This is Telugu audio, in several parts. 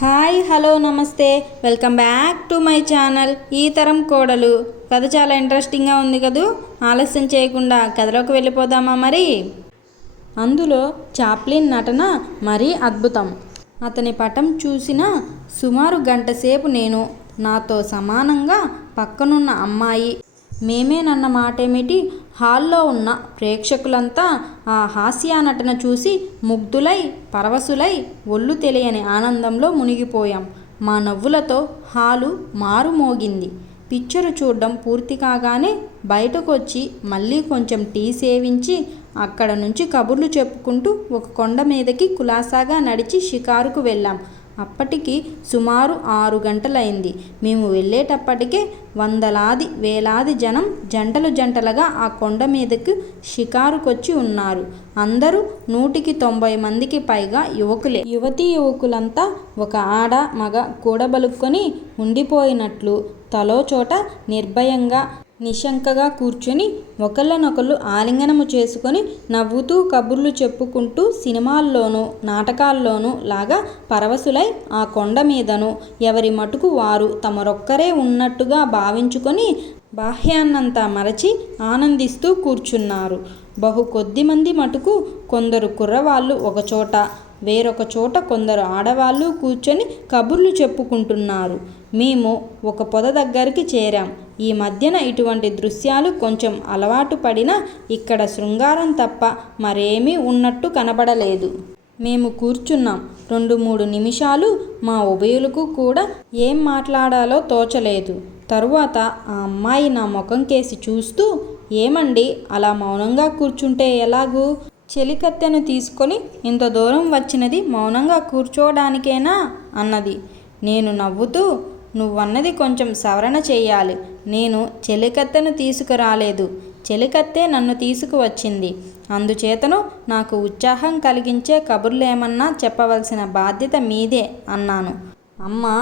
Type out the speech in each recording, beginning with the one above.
హాయ్ హలో నమస్తే welcome back to my channel. ఈ తరం కోడలు కథ చాలా ఇంట్రెస్టింగ్గా ఉంది కదూ. ఆలస్యం చేయకుండా కథలోకి వెళ్ళిపోదామా మరి. అందులో చాప్లిన్ నటన మరీ అద్భుతం. అతని పటం చూసిన సుమారు గంట సేపు నేను, నాతో సమానంగా పక్కనున్న అమ్మాయి మేమేనన్న మాటేమిటి, హాల్లో ఉన్న ప్రేక్షకులంతా ఆ హాస్య నటన చూసి ముగ్ధులై పరవశులై ఒళ్ళు తెలియని ఆనందంలో మునిగిపోయాం. మా నవ్వులతో హాలు మారుమోగింది. పిక్చరు చూడడం పూర్తి కాగానే బయటకు వచ్చి మళ్ళీ కొంచెం టీ సేవించి అక్కడ నుంచి కబుర్లు చెప్పుకుంటూ ఒక కొండ మీదకి కులాసాగా నడిచి షికారుకు వెళ్ళాం. అప్పటికి సుమారు 6 గంటలైంది. మేము వెళ్ళేటప్పటికే వందలాది వేలాది జనం జంటలు జంటలుగా ఆ కొండ మీదకు షికారుకొచ్చి ఉన్నారు. అందరూ 190 మందికి పైగా యువకులే. యువతీ యువకులంతా ఒక ఆడ మగ కూడబలుక్కొని ఉండిపోయినట్లు తలో చోట నిర్భయంగా నిశంకగా కూర్చుని ఒకళ్ళనొకళ్ళు ఆలింగనము చేసుకొని నవ్వుతూ కబుర్లు చెప్పుకుంటూ సినిమాల్లోనూ నాటకాల్లోనూ లాగా పరవశులై ఆ కొండ మీదను ఎవరి మటుకు వారు తమరొక్కరే ఉన్నట్టుగా భావించుకొని బాహ్యాన్నంతా మరచి ఆనందిస్తూ కూర్చున్నారు. బహు కొద్దిమంది మటుకు కొందరు కుర్రవాళ్ళు ఒకచోట, వేరొక చోట కొందరు ఆడవాళ్ళు కూర్చొని కబుర్లు చెప్పుకుంటున్నారు. మేము ఒక పొద దగ్గరికి చేరాం. ఈ మధ్యన ఇటువంటి దృశ్యాలు కొంచెం అలవాటు పడినా ఇక్కడ శృంగారం తప్ప మరేమీ ఉన్నట్టు కనబడలేదు. మేము కూర్చున్నాం. 2-3 నిమిషాలు మా ఉభయులకు కూడా ఏం మాట్లాడాలో తోచలేదు. తరువాత ఆ అమ్మాయి నా ముఖం కేసి చూస్తూ, ఏమండి అలా మౌనంగా కూర్చుంటే ఎలాగూ? చెలికత్తెను తీసుకొని ఇంత దూరం వచ్చినది మౌనంగా కూర్చోడానికేనా అన్నది. నేను నవ్వుతూ, నువ్వన్నది కొంచెం సవరణ చెయ్యాలి. నేను చెలికత్తెను తీసుకురాలేదు, చెలికత్తే నన్ను తీసుకువచ్చింది. అందుచేతను నాకు ఉత్సాహం కలిగించే కబుర్లేమన్నా చెప్పవలసిన బాధ్యత మీదే అన్నాను. అమ్మా,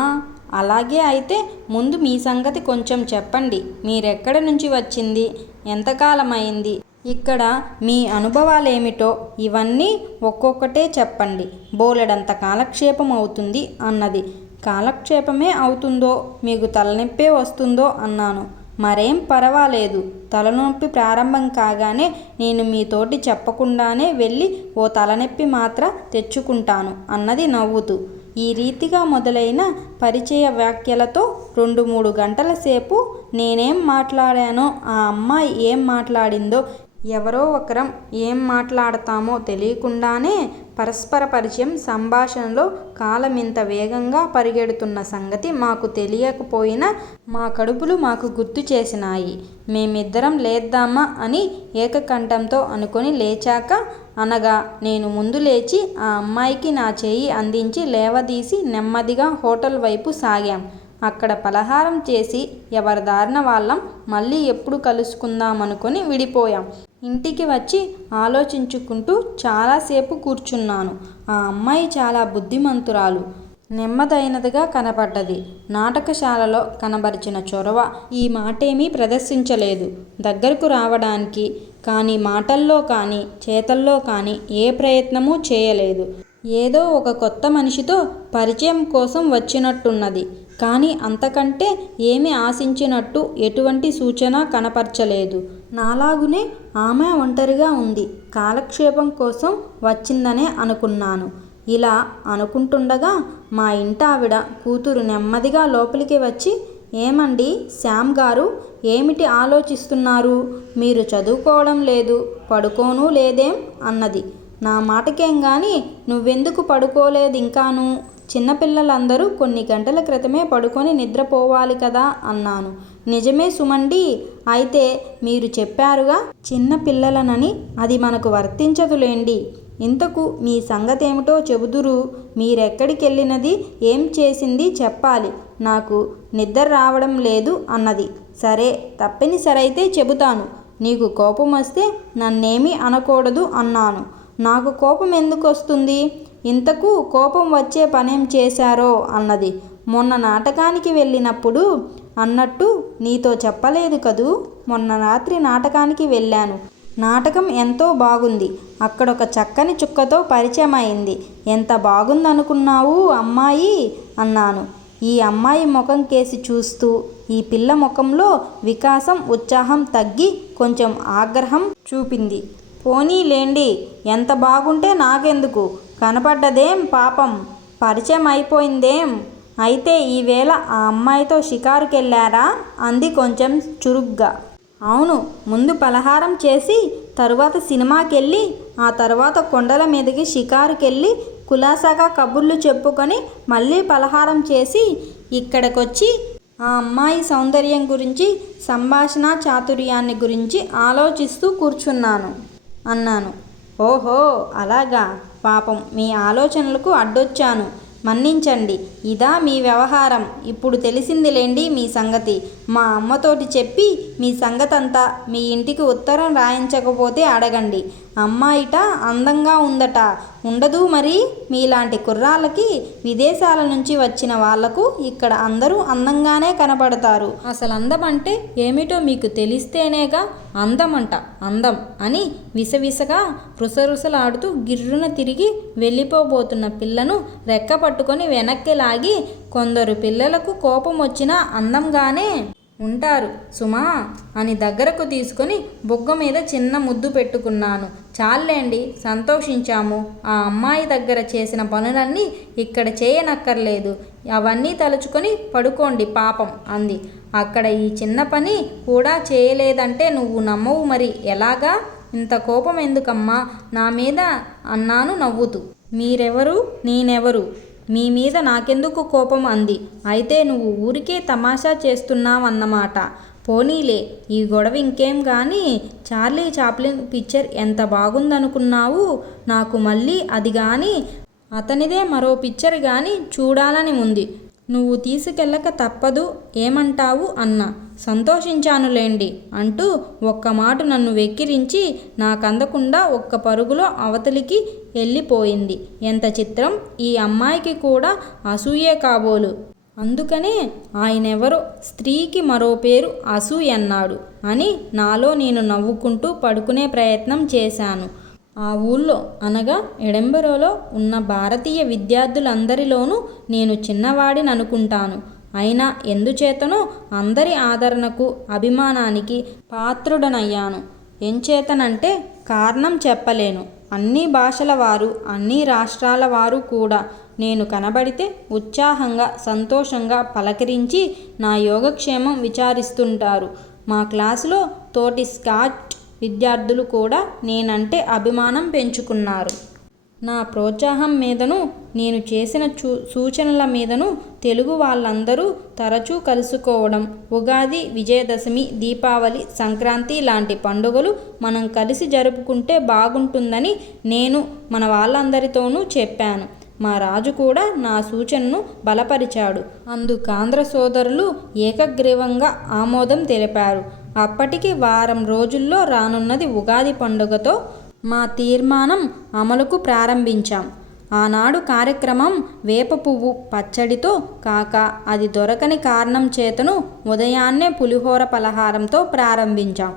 అలాగే అయితే ముందు మీ సంగతి కొంచెం చెప్పండి. మీరెక్కడి నుంచి వచ్చింది, ఎంతకాలమైంది, ఇక్కడ మీ అనుభవాలేమిటో ఇవన్నీ ఒక్కొక్కటే చెప్పండి. బోలెడంత కాలక్షేపం అవుతుంది అన్నది. కాలక్షేపమే అవుతుందో మీకు తలనొప్పే వస్తుందో అన్నాను. మరేం పర్వాలేదు. తలనొప్పి ప్రారంభం కాగానే నేను మీతోటి చెప్పకుండానే వెళ్ళి ఓ తలనొప్పి మాత్ర తెచ్చుకుంటాను అన్నది నవ్వుతూ. ఈ రీతిగా మొదలైన పరిచయ వ్యాఖ్యలతో 2-3 గంటల సేపు నేనేం మాట్లాడానో, ఆ అమ్మాయి ఏం మాట్లాడిందో, ఎవరో ఒకరం ఏం మాట్లాడతామో తెలియకుండానే పరస్పర పరిచయం సంభాషణలో కాలమింత వేగంగా పరిగెడుతున్న సంగతి మాకు తెలియకపోయినా మా కడుపులు మాకు గుర్తు చేసినాయి. మేమిద్దరం లేద్దామా అని ఏకకంఠంతో అనుకొని లేచాక, అనగా నేను ముందు లేచి ఆ అమ్మాయికి నా చేయి అందించి లేవదీసి నెమ్మదిగా హోటల్ వైపు సాగాం. అక్కడ పలహారం చేసి ఎవరిదారిన వాళ్ళం మళ్ళీ ఎప్పుడు కలుసుకుందామనుకొని విడిపోయాం. ఇంటికి వచ్చి ఆలోచించుకుంటూ చాలాసేపు కూర్చున్నాను. ఆ అమ్మాయి చాలా బుద్ధిమంతురాలు, నెమ్మదైనదిగా కనపడ్డది. నాటకశాలలో కనబరిచిన చొరవ ఈ మాటేమీ ప్రదర్శించలేదు. దగ్గరకు రావడానికి కానీ మాటల్లో కానీ చేతల్లో కానీ ఏ ప్రయత్నమూ చేయలేదు. ఏదో ఒక కొత్త మనిషితో పరిచయం కోసం వచ్చినట్టున్నది. కానీ అంతకంటే ఏమి ఆశించినట్టు ఎటువంటి సూచన కనపరచలేదు. నాలాగునే ఆమె ఒంటరిగా ఉంది. కాలక్షేపం కోసం వచ్చిందనే అనుకున్నాను. ఇలా అనుకుంటుండగా మా ఇంటావిడ కూతురు నెమ్మదిగా లోపలికి వచ్చి, ఏమండి శ్యామ్ గారు, ఏమిటి ఆలోచిస్తున్నారు? మీరు చదువుకోవడం లేదు, పడుకోనూ లేదేం అన్నది. నా మాటకేం గాని నువ్వెందుకు పడుకోలేదింకాను? చిన్నపిల్లలందరూ కొన్ని గంటల క్రితమే పడుకొని నిద్రపోవాలి కదా అన్నాను. నిజమే సుమండి, అయితే మీరు చెప్పారుగా చిన్నపిల్లలనని, అది మనకు వర్తించదులేండి. ఇంతకు మీ సంగతేమిటో చెబుదురు. మీరెక్కడికెళ్ళినది, ఏం చేసింది చెప్పాలి. నాకు నిద్ర రావడం లేదు అన్నది. సరే, తప్పనిసరైతే చెబుతాను. నీకు కోపం వస్తే నన్నేమీ అనకూడదు అన్నాను. నాకు కోపం ఎందుకు వస్తుంది? ఇంతకు కోపం వచ్చే పనేం చేశారో అన్నది. మొన్న నాటకానికి వెళ్ళినప్పుడు అన్నట్టు నీతో చెప్పలేదు కదూ, మొన్న రాత్రి నాటకానికి వెళ్ళాను. నాటకం ఎంతో బాగుంది. అక్కడొక చక్కని చుక్కతో పరిచయం అయింది. ఎంత బాగుందనుకున్నావు అమ్మాయి? అన్నాను ఈ అమ్మాయి ముఖం కేసి చూస్తూ. ఈ పిల్ల ముఖంలో వికాసం, ఉత్సాహం తగ్గి కొంచెం ఆగ్రహం చూపింది. పోనీలేండి, ఎంత బాగుంటే నాకెందుకు, కనపడ్డదేం పాపం, పరిచయం అయిపోయిందేం, అయితే ఈవేళ ఆ అమ్మాయితో షికారుకెళ్ళారా అంది కొంచెం చురుగ్గా. అవును, ముందు పలహారం చేసి తరువాత సినిమాకెళ్ళి ఆ తర్వాత కొండల మీదకి షికారుకెళ్ళి కులాసాగా కబుర్లు చెప్పుకొని మళ్ళీ పలహారం చేసి ఇక్కడికొచ్చి ఆ అమ్మాయి సౌందర్యం గురించి, సంభాషణ చాతుర్యాన్ని గురించి ఆలోచిస్తూ కూర్చున్నాను అన్నాను. ఓహో అలాగా, పాపం మీ ఆలోచనలకు అడ్డొచ్చాను, మన్నించండి. ఇదా మీ వ్యవహారం, ఇప్పుడు తెలిసిందిలేండి మీ సంగతి. మా అమ్మతోటి చెప్పి మీ సంగతంతా, మీ ఇంటికి ఉత్తరం రాయించకపోతే అడగండి. అమ్మాయిట అందంగా ఉందట. ఉండదు మరి, మీలాంటి కుర్రాళ్ళకి విదేశాల నుంచి వచ్చిన వాళ్లకు ఇక్కడ అందరూ అందంగానే కనపడతారు. అసలు అందం అంటే ఏమిటో మీకు తెలిస్తేనేగా అందమంట అందం అని విసవిసగా రుసరుసలాడుతూ గిర్రున తిరిగి వెళ్ళిపోబోతున్న పిల్లను రెక్క పట్టుకొని వెనక్కి లాగి, కొందరు పిల్లలకు కోపం వచ్చినా అందంగానే ఉంటారు సుమా అని దగ్గరకు తీసుకొని బుగ్గ మీద చిన్న ముద్దు పెట్టుకున్నాను. చాలేండి, సంతోషించాము. ఆ అమ్మాయి దగ్గర చేసిన పనులన్నీ ఇక్కడ చేయనక్కర్లేదు, అవన్నీ తలుచుకొని పడుకోండి పాపం అంది. అక్కడ ఈ చిన్న పని కూడా చేయలేదంటే నువ్వు నమ్మవు, మరి ఎలాగా, ఇంత కోపం ఎందుకమ్మా నా మీద అన్నాను నవ్వుతూ. మీరెవరు, నేనెవరు, మీ మీద నాకెందుకు కోపం అంది. అయితే నువ్వు ఊరికే తమాషా చేస్తున్నావన్నమాట. పోనీలే, ఈ గొడవ ఇంకేం గాని, చార్లీ చాప్లిన్ పిక్చర్ ఎంత బాగుందనుకున్నావు, నాకు మళ్ళీ అది గాని అతనిదే మరో పిక్చర్ గాని చూడాలని ఉంది. నువ్వు తీసుకెళ్ళక తప్పదు, ఏమంటావు అన్నా. సంతోషించానులేండి అంటూ ఒక్క మాట నన్ను వెక్కిరించి నాకందకుండా ఒక్క పరుగులో అవతలికి వెళ్ళిపోయింది. ఎంత చిత్రం, ఈ అమ్మాయికి కూడా అసూయే కాబోలు. అందుకనే ఆయనెవరో స్త్రీకి మరో పేరు అసూయన్నాడు అని నాలో నేను నవ్వుకుంటూ పడుకునే ప్రయత్నం చేశాను. ఆ ఊళ్ళో అనగా ఎడెంబరోలో ఉన్న భారతీయ విద్యార్థులందరిలోనూ నేను చిన్నవాడిననుకుంటాను. అయినా ఎందుచేతనో అందరి ఆదరణకు, అభిమానానికి పాత్రుడనయ్యాను. ఎంచేతనంటే కారణం చెప్పలేను. అన్ని భాషల వారు, అన్ని రాష్ట్రాల వారు కూడా నేను కనబడితే ఉత్సాహంగా, సంతోషంగా పలకరించి నా యోగక్షేమం విచారిస్తుంటారు. మా క్లాసులో తోటి స్కాట్ విద్యార్థులు కూడా నేనంటే అభిమానం పెంచుకున్నారు. నా ప్రోత్సాహం మీదను, నేను చేసిన సూచనల మీదను తెలుగు వాళ్ళందరూ తరచూ కలుసుకోవడం, ఉగాది, విజయదశమి, దీపావళి, సంక్రాంతి లాంటి పండుగలు మనం కలిసి జరుపుకుంటే బాగుంటుందని నేను మన వాళ్ళందరితోనూ చెప్పాను. మా రాజు కూడా నా సూచనను బలపరిచాడు. అందుకాంధ్ర సోదరులు ఏకగ్రీవంగా ఆమోదం తెలిపారు. అప్పటికి వారం రోజుల్లో రానున్నది ఉగాది పండుగతో మా తీర్మానం అమలుకు ప్రారంభించాం. ఆనాడు కార్యక్రమం వేప పువ్వు పచ్చడితో కాక, అది దొరకని కారణం చేతను ఉదయాన్నే పులిహోర పలహారంతో ప్రారంభించాం.